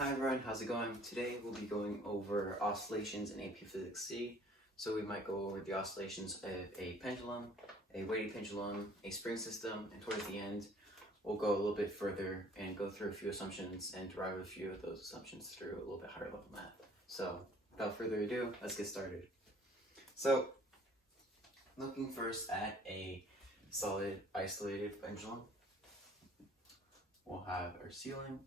Hi everyone, how's it going? Today we'll be going over oscillations in AP Physics C. So we might go over the oscillations of a pendulum, a weighted pendulum, a spring system, and towards the end we'll go a little bit further and go through a few assumptions and derive a few of those assumptions through a little bit higher level math. So without further ado, let's get started. So looking first at a solid isolated pendulum, we'll have our ceiling.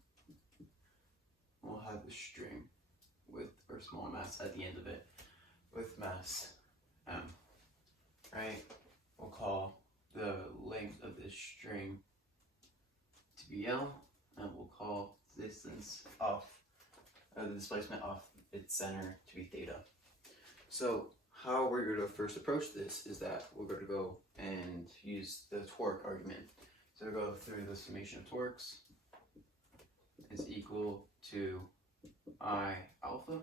We'll have the string with our small mass at the end of it with mass m, right? We'll call the length of this string to be L, and we'll call the distance off, the displacement off its center to be theta. So how we're going to first approach this is that we're going to go and use the torque argument. So we'll go through the summation of torques is equal to I alpha,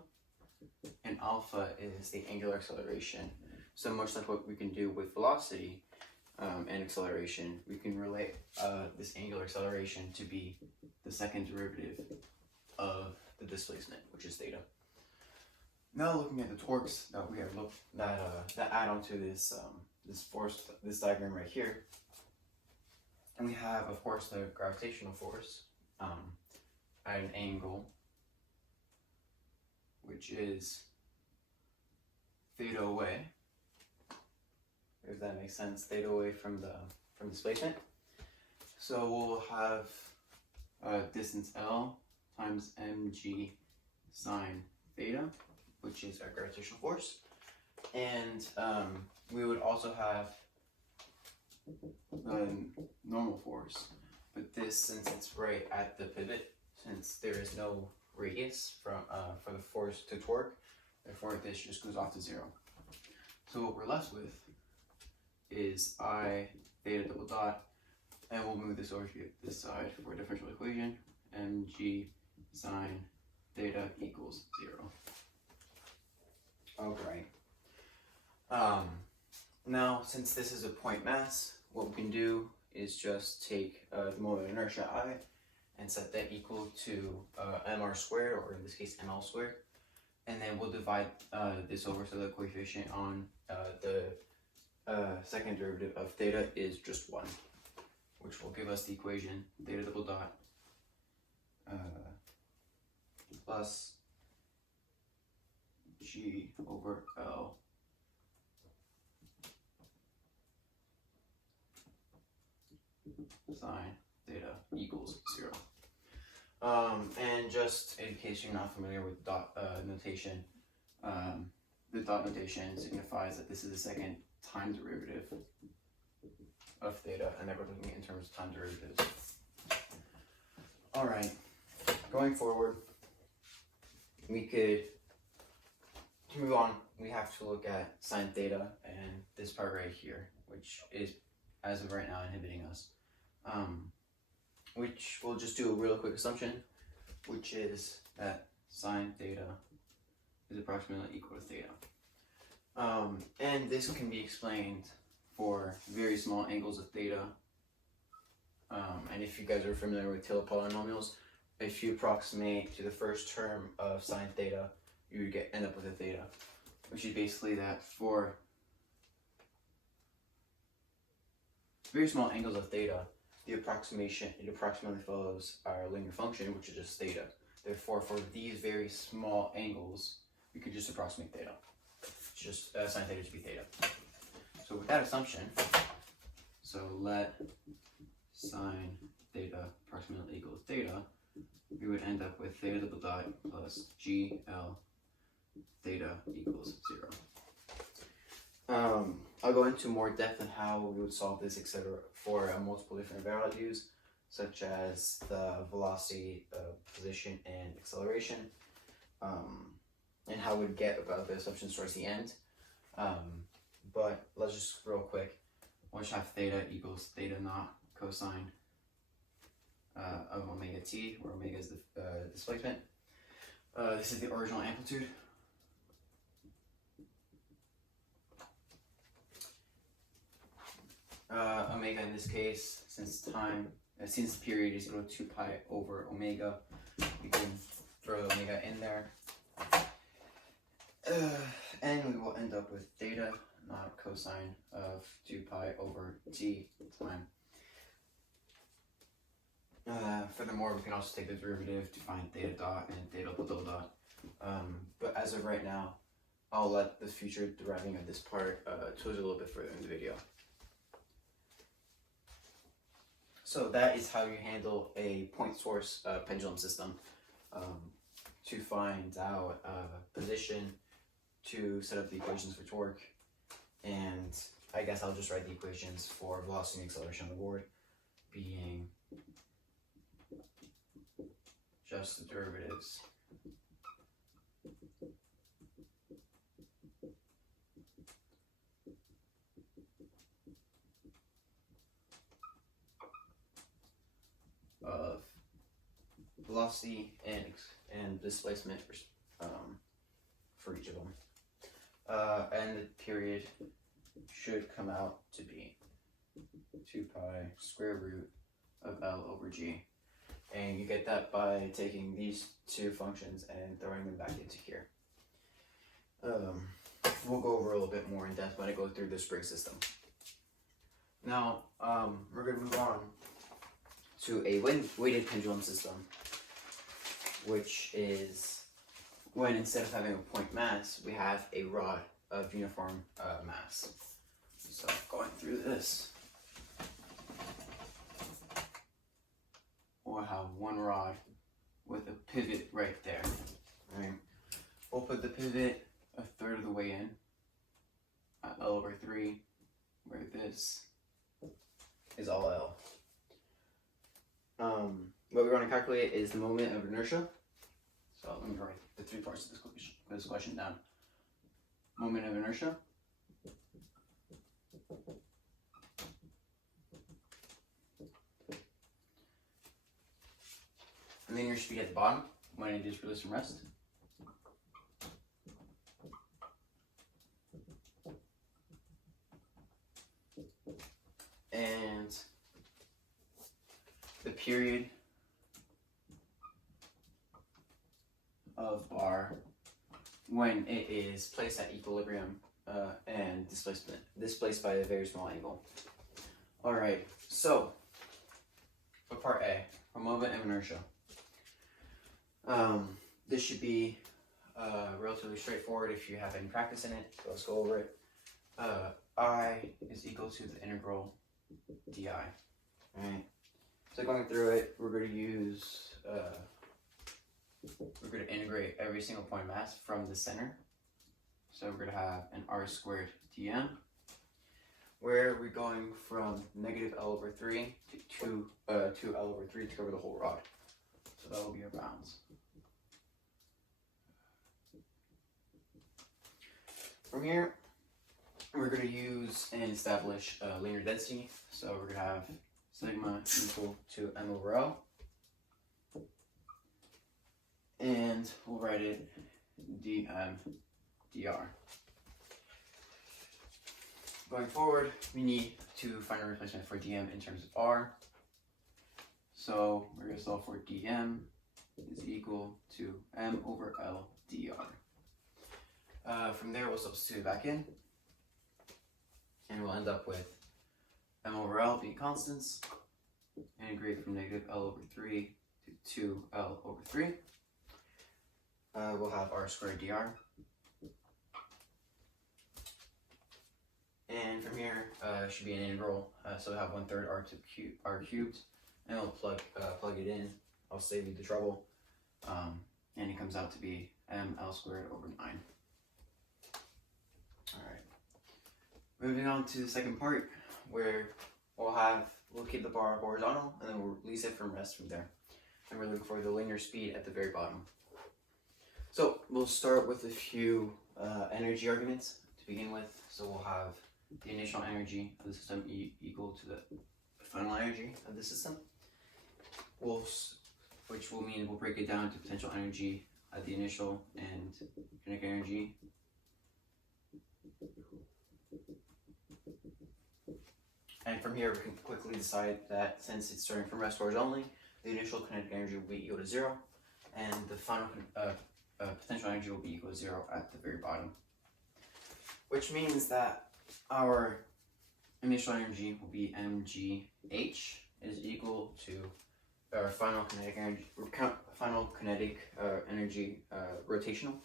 and alpha is the angular acceleration. So much like what we can do with velocity and acceleration, we can relate this angular acceleration to be the second derivative of the displacement, which is theta. Now looking at the torques that we have looked that add on to this this diagram right here, and we have of course the gravitational force at an angle, which is theta away, if that makes sense, theta away from displacement. So we'll have distance L times mg sine theta, which is our gravitational force, and we would also have the normal force, but this, since it's right at the pivot, since there is no radius for the force to torque, therefore this just goes off to zero. So what we're left with is I theta double dot, and we'll move this over to this side for a differential equation, mg sine theta equals 0. Alright. Now since this is a point mass, what we can do is just take the moment of inertia I and set that equal to mr squared, or in this case ml squared, and then we'll divide this over so the coefficient on the second derivative of theta is just 1, which will give us the equation theta double dot plus g over L sine theta equals 0. And just in case you're not familiar with dot notation, the dot notation signifies that this is the second time derivative of theta, and that we're looking in terms of time derivatives. Alright, going forward, we could move on. We have to look at sine theta and this part right here, which is, as of right now, inhibiting us. Which we'll just do a real quick assumption, which is that sine theta is approximately equal to theta. And this can be explained for very small angles of theta. And if you guys are familiar with Taylor polynomials, if you approximate to the first term of sine theta, you would end up with a theta, which is basically that for very small angles of theta, it approximately follows our linear function, which is just theta. Therefore, for these very small angles, we could just approximate theta. It's just sine theta to be theta. So with that assumption, so let sine theta approximately equal theta, we would end up with theta double dot plus GL theta equals 0. I'll go into more depth on how we would solve this, etc., for multiple different values, such as the velocity, position, and acceleration, and how we'd get about the assumptions towards the end. But let's just real quick, we'll just have theta equals theta naught cosine of omega t, where omega is the displacement. This is the original amplitude. Omega in this case, since the period is equal to 2 pi over omega, we can throw the omega in there. And we will end up with theta, not cosine, of 2 pi over t time. Furthermore, we can also take the derivative to find theta dot and theta double dot. But as of right now, I'll let the future deriving of this part towards a little bit further in the video. So that is how you handle a point source pendulum system to find out position, to set up the equations for torque, and I guess I'll just write the equations for velocity and acceleration on the board, being just the derivatives of velocity and displacement for each of them. And the period should come out to be 2 pi square root of L over G. And you get that by taking these two functions and throwing them back into here. We'll go over a little bit more in depth when I go through the spring system. Now, we're going to move on to a weighted pendulum system, which is when instead of having a point mass, we have a rod of uniform mass. So going through this, we'll have one rod with a pivot right there. Right? We'll put the pivot a third of the way in at L over 3, where this is all L. What we want to calculate is the moment of inertia. So let me write the 3 parts of this question down. Moment of inertia. And linear speed at the bottom when it is released from rest. And the period of R when it is placed at equilibrium and displaced by a very small angle. Alright, so for part A, for moment of inertia. This should be relatively straightforward if you have any practice in it, so let's go over it. I is equal to the integral di. Alright, so going through it, we're going to use, we're going to integrate every single point mass from the center. So we're going to have an r squared dm, where we're going from negative L over 3 to 2 L over 3 to cover the whole rod. So that will be our bounds. From here, we're going to use and establish linear density. So we're going to have sigma equal to m over L. And we'll write it dm dr. Going forward, we need to find a replacement for dm in terms of r. So we're going to solve for dm is equal to m over L dr. From there, we'll substitute back in, and we'll end up with m over L being constants, integrate from negative L over 3 to 2 L over 3. We'll have r squared dr. And from here, it should be an integral, so we'll have 1/3 r cubed, and we'll plug it in. I'll save you the trouble, and it comes out to be ml squared over 9. Alright, moving on to the second part, where we'll keep the bar horizontal, and then we'll release it from rest from there. And we're looking for the linear speed at the very bottom. So we'll start with a few energy arguments to begin with. So we'll have the initial energy of the system equal to the final energy of the system, which will mean we'll break it down to potential energy at the initial and kinetic energy. And from here, we can quickly decide that since it's starting from rest horizontally, the initial kinetic energy will be equal to 0, and the final potential energy will be equal to 0 at the very bottom. Which means that our initial energy will be mgh is equal to our final kinetic energy, rotational,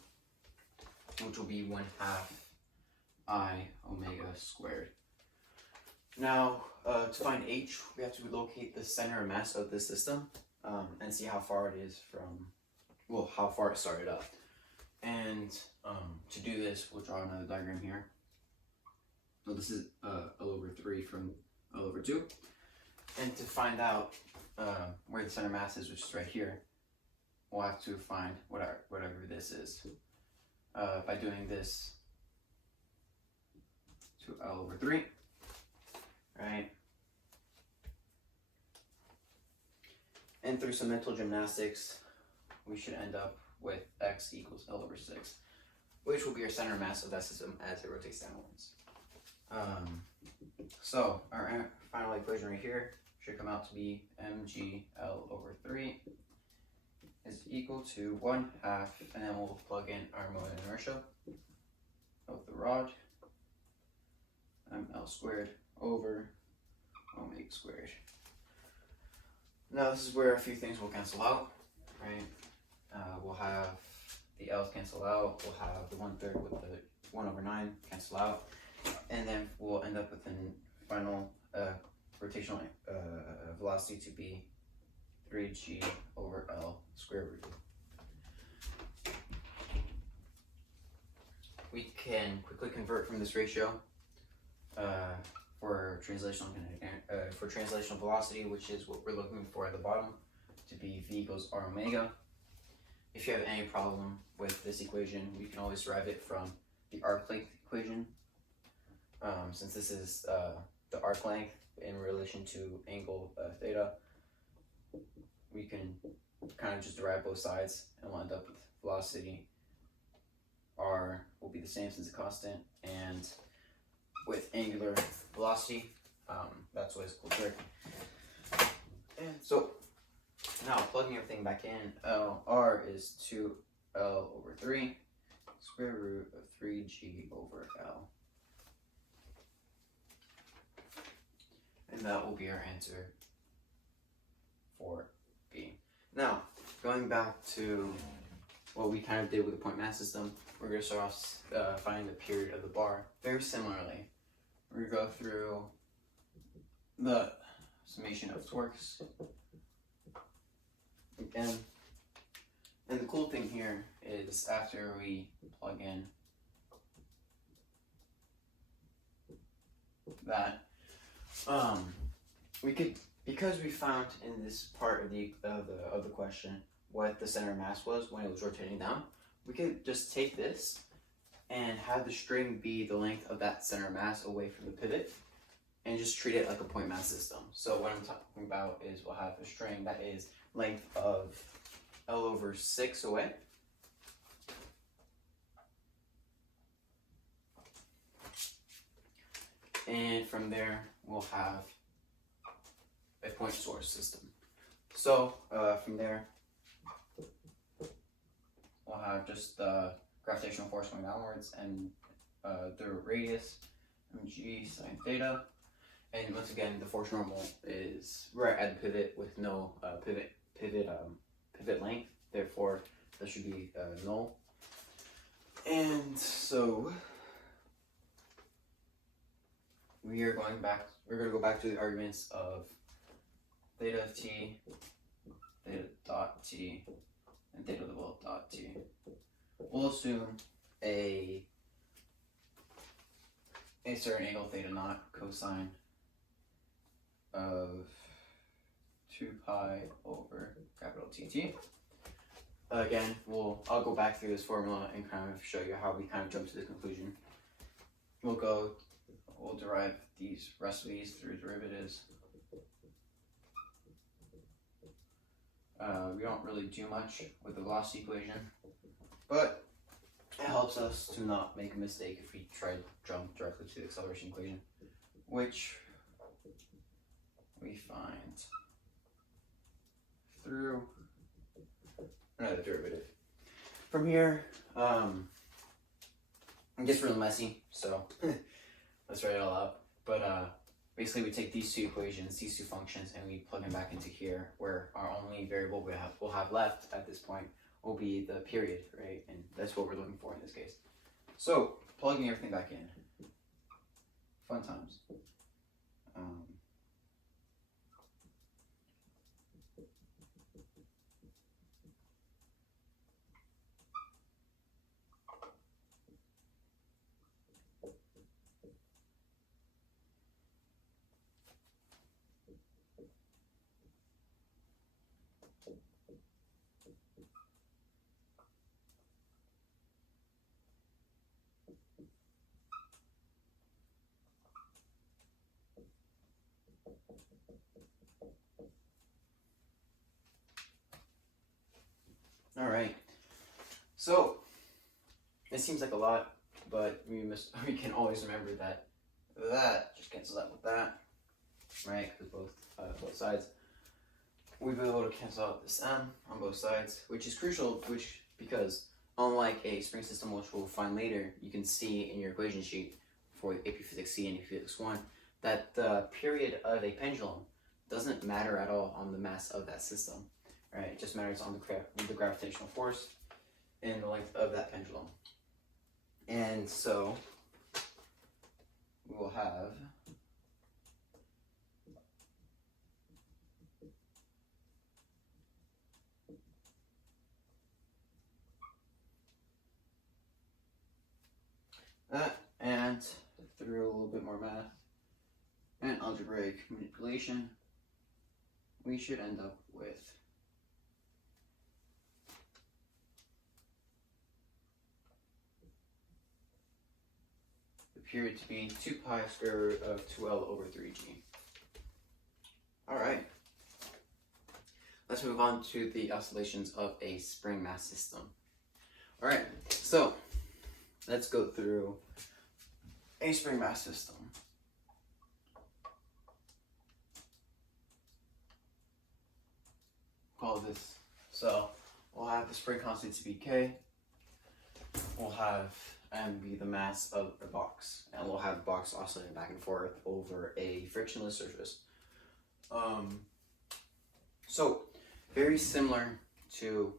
which will be 1/2 I omega squared. Now, to find h, we have to locate the center of mass of the system and see how far it is from, well, how far it started up. And to do this, we'll draw another diagram here. So this is L/3 from L/2. And to find out where the center of mass is, which is right here, we'll have to find whatever this is by doing this to L/3, right? And through some mental gymnastics, we should end up with x equals L/6, which will be our center of mass of that system as it rotates downwards. So our final equation right here should come out to be mg/L/3 is equal to 1/2, and then we'll plug in our moment of inertia of the rod, ml squared over omega squared. Now this is where a few things will cancel out, right? We'll have the L's cancel out, we'll have the 1/3 with the 1/9 cancel out, and then we'll end up with the final rotational velocity to be 3g over L square root. We can quickly convert from this ratio for translational velocity, which is what we're looking for at the bottom, to be v equals r omega. If you have any problem with this equation, we can always derive it from the arc length equation. Since this is the arc length in relation to angle theta, we can kind of just derive both sides and we'll end up with velocity r will be the same since it's a constant, and with angular velocity, that's what it's called here. And so now plugging everything back in, r is 2L/3 square root of 3g over L. And that will be our answer for B. Now, going back to what we kind of did with the point mass system, we're going to start off finding the period of the bar. Very similarly, we're going to go through the summation of torques again. And the cool thing here is after we plug in that, we could, because we found in this part of the question what the center of mass was when it was rotating down, we could just take this and have the string be the length of that center of mass away from the pivot and just treat it like a point mass system. So what I'm talking about is we'll have a string that is length of L/6 away. And from there, we'll have a point source system. So from there, we'll have just the gravitational force going downwards and the radius mg sine theta. And once again, the force normal is right at the pivot with no pivot length. Therefore, that should be null. And so we're going to go back to the arguments of theta of t, theta dot t, and theta double dot t. We'll assume a certain angle theta naught cosine of 2 pi over capital TT. Again, I'll go back through this formula and kind of show you how we kind of jump to this conclusion. We'll derive these rest of these through derivatives. We don't really do much with the velocity equation, but it helps us to not make a mistake if we try to jump directly to the acceleration equation, which we find through another derivative. From here, it gets really messy, so let's write it all out. But basically we take these two equations, these two functions, and we plug them back into here, where our only variable we'll have left at this point will be the period, right? And that's what we're looking for in this case. So plugging everything back in. Fun times. All right. So it seems like a lot, but we can always remember that just cancels out with that, right? Because both sides. We'll be able to cancel out this m on both sides, which is crucial. Because unlike a spring system, which we'll find later, you can see in your equation sheet for AP Physics C and AP Physics 1 that the period of a pendulum doesn't matter at all on the mass of that system. Right, it just matters on the gravitational force and the length of that pendulum. And so we will have that, and through a little bit more math and algebraic manipulation, we should end up with period to be 2 pi square root of 2L over 3G. All right. Let's move on to the oscillations of a spring mass system. All right, so let's go through a spring mass system. Call this, so we'll have the spring constant to be K. We'll have M be the mass of the box, and we'll have the box oscillating back and forth over a frictionless surface. So very similar to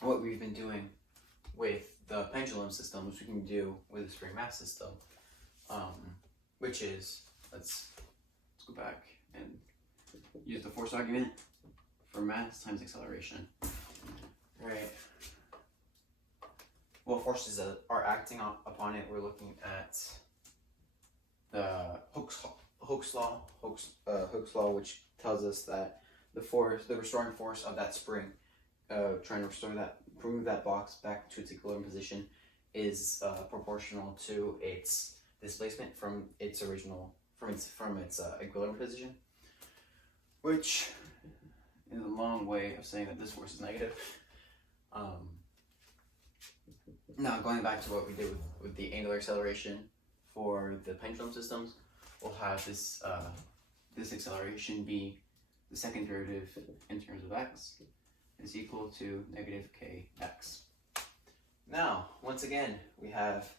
what we've been doing with the pendulum system, which we can do with the spring mass system, which is, let's go back and use the force argument for mass times acceleration. Right. What forces are acting upon it? We're looking at the Hooke's law, which tells us that the restoring force of that spring, trying to move that box back to its equilibrium position, is proportional to its displacement from its equilibrium position, which is a long way of saying that this force is negative. Now, going back to what we did with the angular acceleration for the pendulum systems, we'll have this acceleration be the second derivative in terms of x is equal to negative kx. Now, once again, we have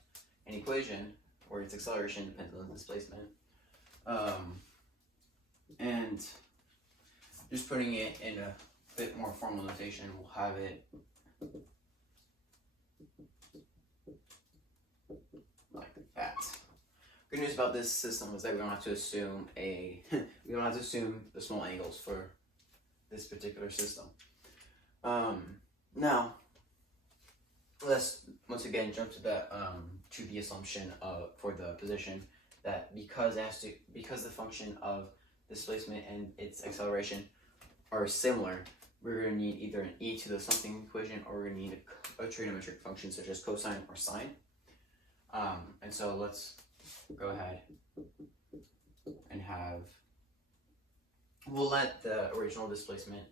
an equation where it's acceleration dependent on displacement, and just putting it in a bit more formal notation, we'll have it like that. Good news about this system is that we don't have to assume the small angles for this particular system. Now, let's once again jump to the assumption for the position that because the function of displacement and its acceleration are similar, we're going to need either an e to the something equation, or we're going to need a trigonometric function such as cosine or sine. And so let's go ahead and we'll let the original displacement,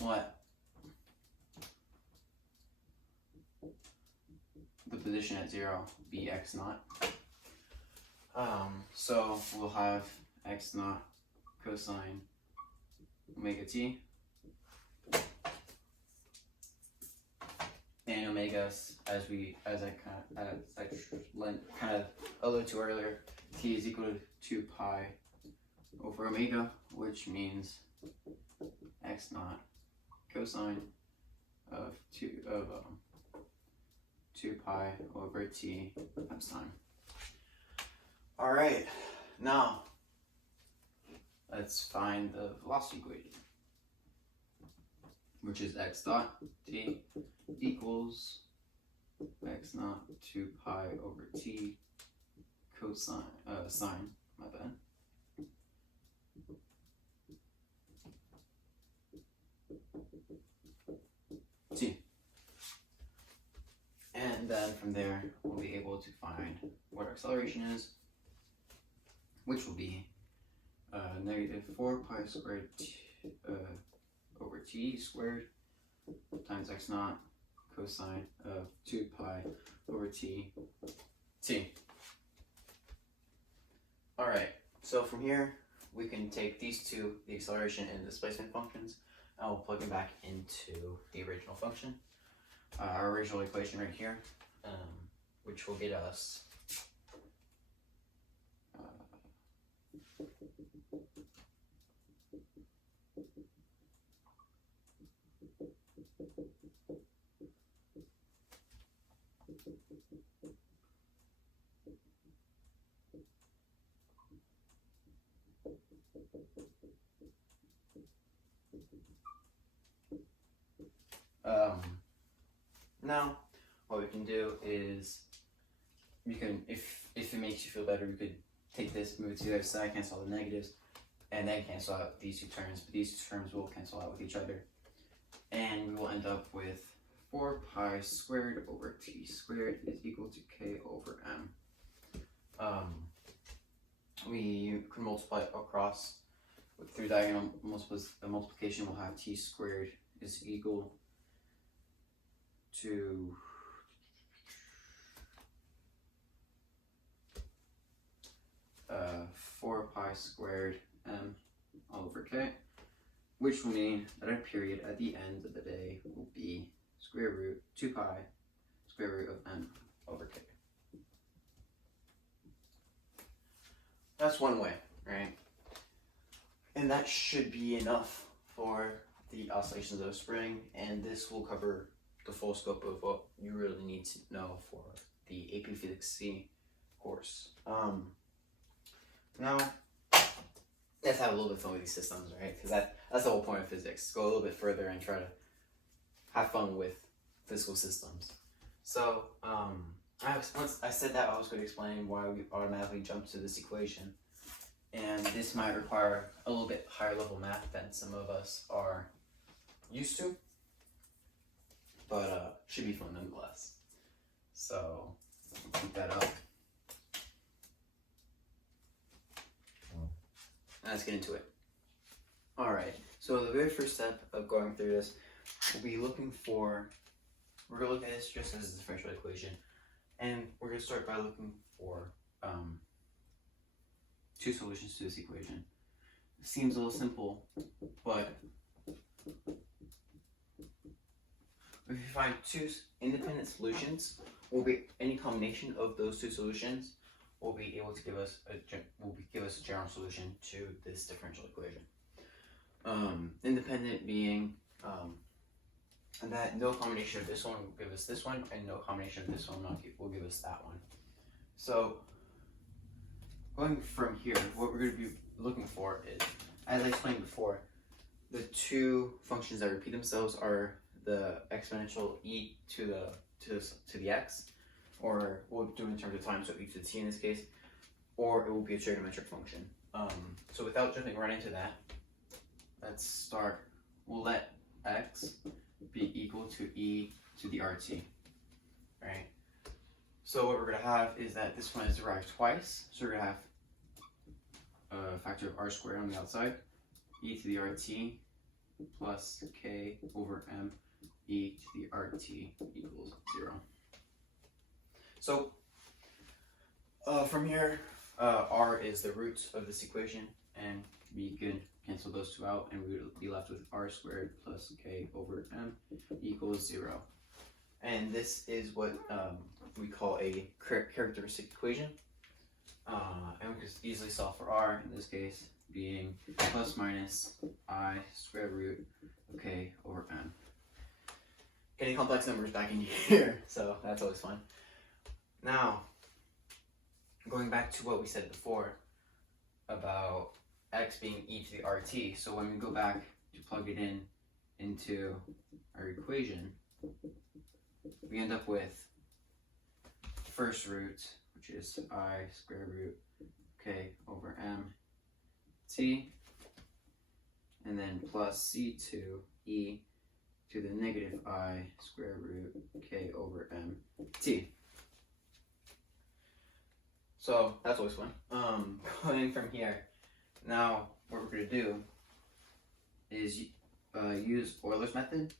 let the position at 0 be x naught. So we'll have x naught cosine omega t and omega, as I kind of alluded to earlier, t is equal to 2 pi over omega, which means x naught cosine of 2 pi over t times time. All right, now let's find the velocity equation, which is x dot t equals x naught 2 pi over t cosine, sine, my bad. T. And then from there, we'll be able to find what our acceleration is, which will be negative 4 pi squared over t squared times x naught cosine of 2 pi over t. Alright, so from here, we can take these two, the acceleration and displacement functions, and we'll plug them back into the original function. Our original equation right here, which will get us now what we can do is you can, if it makes you feel better, you could take this, move it to the other side, cancel all the negatives, and then cancel out these two terms, but these two terms will cancel out with each other, and we will end up with 4 pi squared over t squared is equal to k over m. We can multiply across through diagonal multiplication. We'll have t squared is equal to 4 pi squared m all over k, which will mean that our period at the end of the day will be square root 2 pi square root of m over k. That's one way, right? And that should be enough for the oscillations of a spring, and this will cover the full scope of what you really need to know for the AP Physics C course. Now, let's have a little bit of fun with these systems, right? Because that's the whole point of physics. Go a little bit further and try to have fun with physical systems. So, once I said that, I was going to explain why we automatically jump to this equation. And this might require a little bit higher level math than some of us are used to, but should be fun nonetheless. So, keep that up. Let's get into it. Alright, so the very first step of going through this, we're going to look at this just as a differential equation. And we're going to start by looking for two solutions to this equation. It seems a little simple, but if you find two independent solutions, any combination of those two solutions will be able to give us a general solution to this differential equation. Independent being that no combination of this one will give us this one, and no combination of this one will give us that one. So going from here, what we're going to be looking for is, as I explained before, the two functions that repeat themselves are the exponential e to the x, or we'll do it in terms of time, so e to the t in this case, or it will be a trigonometric function. So without jumping right into that, let's start. We'll let x be equal to e to the rt, right? So what we're going to have is that this one is derived twice, so we're going to have a factor of r squared on the outside, e to the rt plus k over m e to the rt equals 0. So from here, r is the root of this equation, and we can cancel those two out, and we would be left with r squared plus k over m equals 0. And this is what we call a characteristic equation. And we can easily solve for r, in this case, being plus minus I square root of k over m. Getting complex numbers back in here, so that's always fun. Now, going back to what we said before about x being e to the rt, so when we go back to plug it in into our equation, we end up with first root, which is I square root k over m t, and then plus c2 e to the negative I square root k over m t. So that's always fun. Going from here, now what we're going to do is use Euler's method,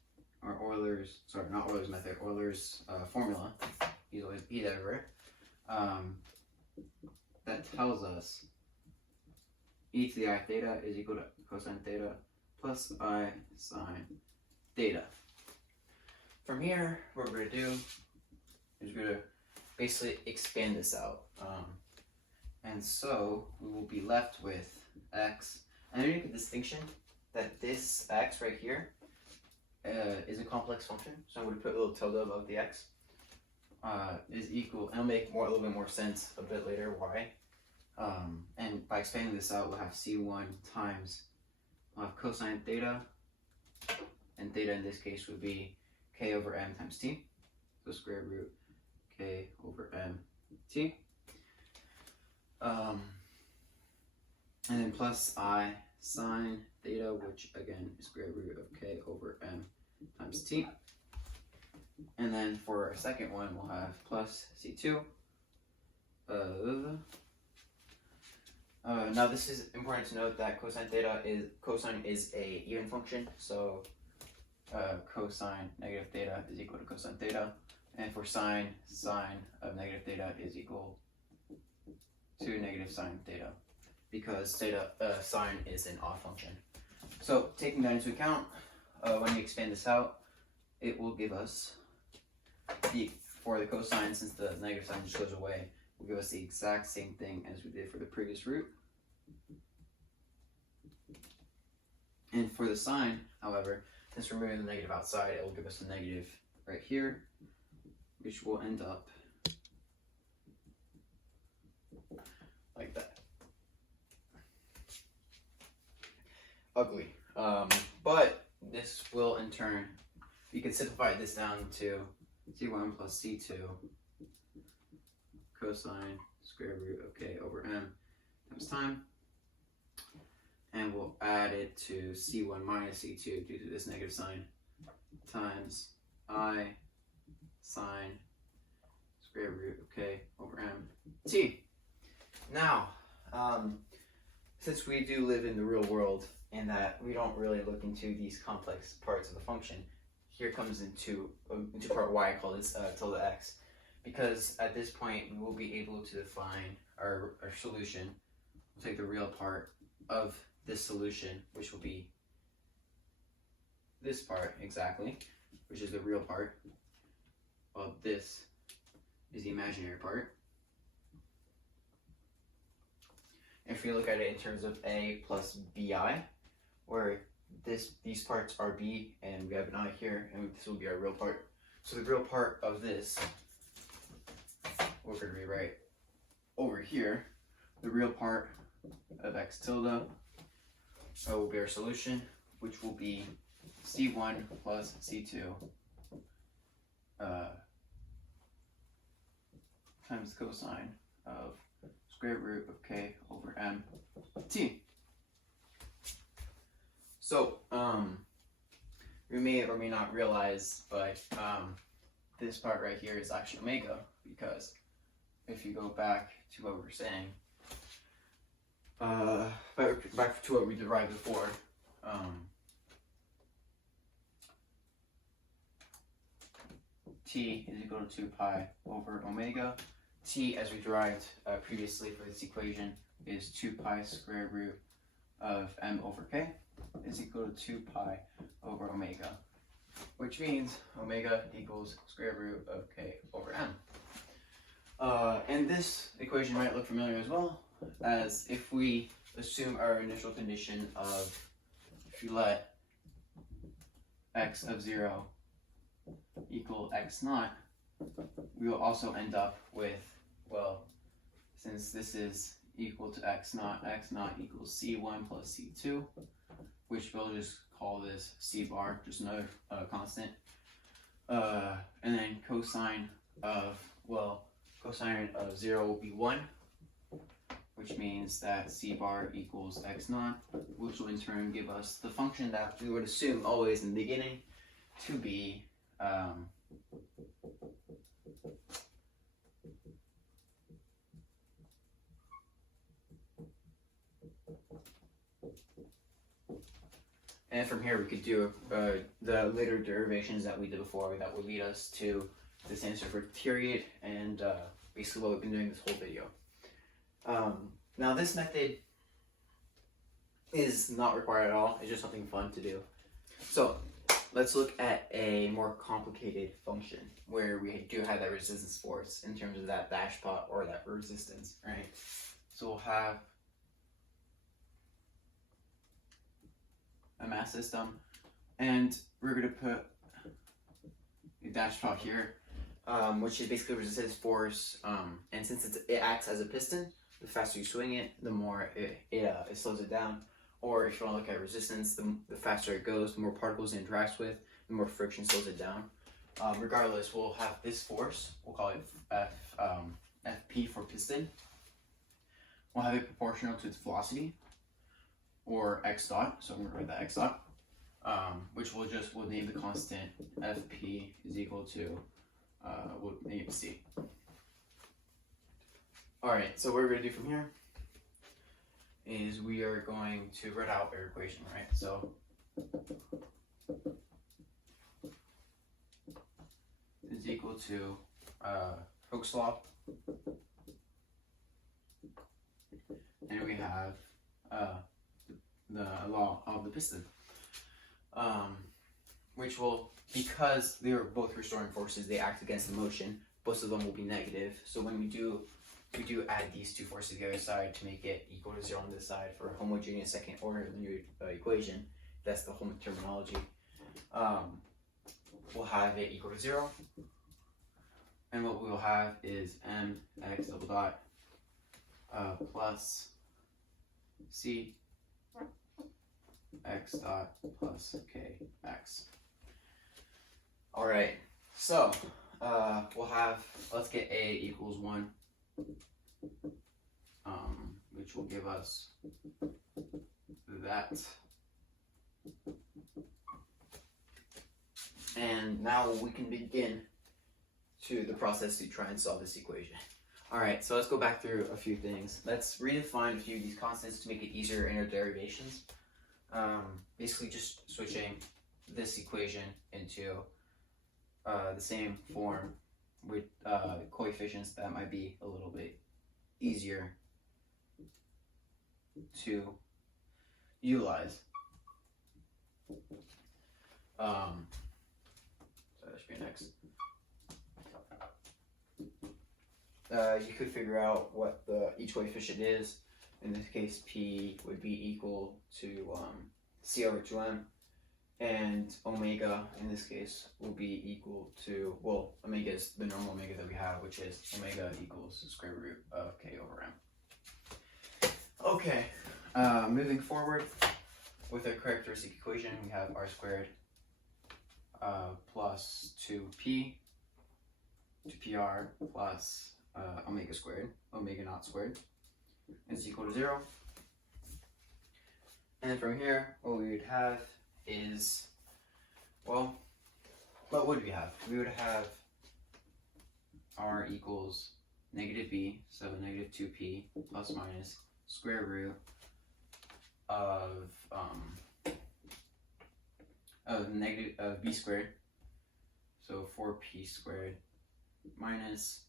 or Euler's, sorry, not Euler's method, Euler's formula. He's always E everywhere. That tells us e to the I theta is equal to cosine theta plus I sine theta. From here, what we're going to do is we're going to basically expand this out. And so we will be left with x. And I make a distinction that this x right here is a complex function. So I'm going to put a little tilde above the x. Is equal, and it'll make a little bit more sense a bit later why. And by expanding this out, we'll have c1 times cosine theta, and theta in this case would be k over m times t, so square root k over m t. And then plus I sine theta, which again is square root of k over m times t. And then for our second one, we'll have plus c2 of, now this is important to note that cosine is a even function, so cosine negative theta is equal to cosine theta, and for sine of negative theta is equal to negative sine theta, because sine is an odd function. So taking that into account, when we expand this out, it will give us for the cosine, since the negative sign just goes away, will give us the exact same thing as we did for the previous root. And for the sine, however, since we're moving the negative outside, it will give us a negative right here, which will end up like that. Ugly. But this will in turn, we can simplify this down to c1 plus c2 cosine square root of k over m times time, and we'll add it to c1 minus c2 due to this negative sign times I sine square root of k over m t. Now, since we do live in the real world and that we don't really look into these complex parts of the function, here comes into part why I call this tilde x, because at this point we will be able to define our solution. We'll take the real part of this solution, which will be this part exactly, which is the real part, while this is the imaginary part. If we look at it in terms of a plus bi, where these parts are b and we have an I here, and this will be our real part. So the real part of this, we're going to rewrite over here, the real part of x tilde will be our solution, which will be c1 plus c2 times cosine of square root of k over m t. So, we may or may not realize, but this part right here is actually omega, because if you go back to what we were saying, back to what we derived before, t is equal to 2 pi over omega. T, as we derived previously for this equation, is 2 pi square root of m over k is equal to 2 pi over omega, which means omega equals square root of k over m. And this equation might look familiar as well, as if we assume our initial condition of, if you let x of 0 equal x naught, we will also end up with, well, since this is equal to x naught equals c1 plus c2, which we'll just call this c bar, just another constant. And then cosine of 0 will be 1, which means that c bar equals x naught, which will in turn give us the function that we would assume always in the beginning to be and from here we could do the later derivations that we did before that would lead us to this answer for period and basically what we've been doing this whole video. Now this method is not required at all, it's just something fun to do. So let's look at a more complicated function where we do have that resistance force in terms of that dash pot or that resistance, right? So we'll have a mass system and we're going to put a dash pot here, which is basically resistance force, and since it acts as a piston, the faster you swing it, the more it slows it down. Or if you want to look at resistance, the faster it goes, the more particles it interacts with, the more friction slows it down. Regardless, we'll have this force, we'll call it Fp for piston. We'll have it proportional to its velocity, or x dot, so I'm going to write that x dot, which we'll name the constant Fp is equal to, we'll name it c. Alright, so what we're going to do from here is we are going to write out our equation, right? So is equal to Hooke's law, and we have the law of the piston, which will, because they are both restoring forces, they act against the motion, both of them will be negative. So when we do add these two forces to the other side to make it equal to 0 on this side for a homogeneous second order linear equation. That's the whole terminology. We'll have it equal to 0. And what we'll have is mx double dot plus c x dot plus kx. Alright, so we'll have, let's get a equals 1. Which will give us that. And now we can begin to the process to try and solve this equation. Alright, so let's go back through a few things. Let's redefine a few of these constants to make it easier in our derivations. Basically just switching this equation into the same form with coefficients that might be a little bit easier to utilize. So that should be next. You could figure out what each coefficient is. In this case, P would be equal to C over 2m, and omega in this case will be equal to, well, omega is the normal omega that we have, which is omega equals square root of k over m. Okay, moving forward with our characteristic equation, we have r squared plus 2p to pr plus omega squared, omega naught squared, is equal to 0. And from here, what we would have is, well, what would we have? We would have r equals negative b, so negative 2p plus minus square root of b squared, so 4p squared minus,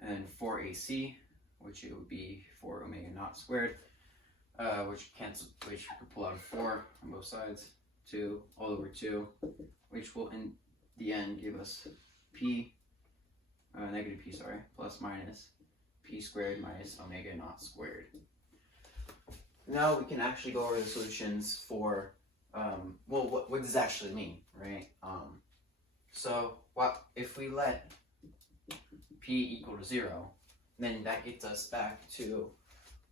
and 4ac, which it would be 4 omega naught squared, which we could pull out a 4 on both sides, 2 all over 2, which will the end give us p, negative p, sorry, plus minus p squared minus omega naught squared. Now we can actually go over the solutions for, well, what does this actually mean, right? So what if we let p equal to 0, then that gets us back to,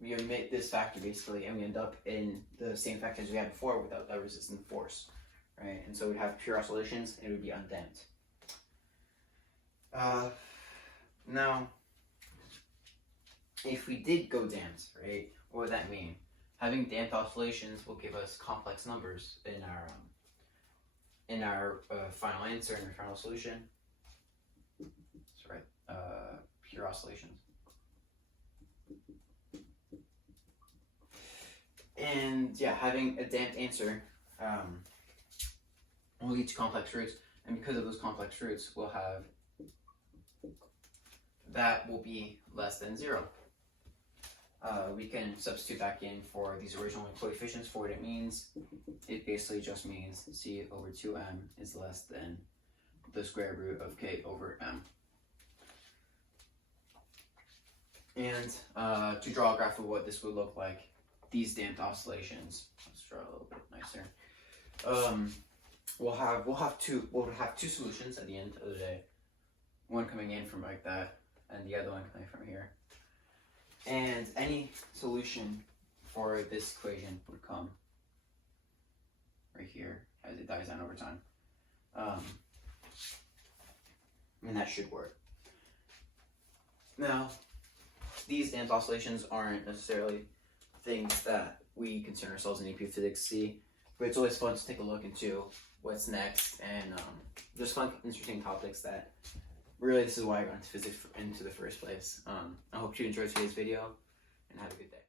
we omit this factor basically, and we end up in the same factor as we had before without that resistant force, right? And so we'd have pure oscillations and it would be undamped. Now, if we did go damped, right, what would that mean? Having damped oscillations will give us complex numbers in our final answer, in our final solution. That's right, pure oscillations. And yeah, having a damped answer will lead to complex roots, and because of those complex roots, we'll have that will be less than 0. We can substitute back in for these original coefficients for what it means. It basically just means c over 2m is less than the square root of k over m. And to draw a graph of what this would look like, these damped oscillations, let's draw a little bit nicer. We'll have two solutions at the end of the day. One coming in from like that, and the other one coming from here. And any solution for this equation would come right here as it dies down over time. And that should work. Now, these damped oscillations aren't necessarily things that we concern ourselves in AP Physics C, but it's always fun to take a look into what's next and just fun, interesting topics that really, this is why I got into physics into the first place. I hope you enjoyed today's video, and have a good day.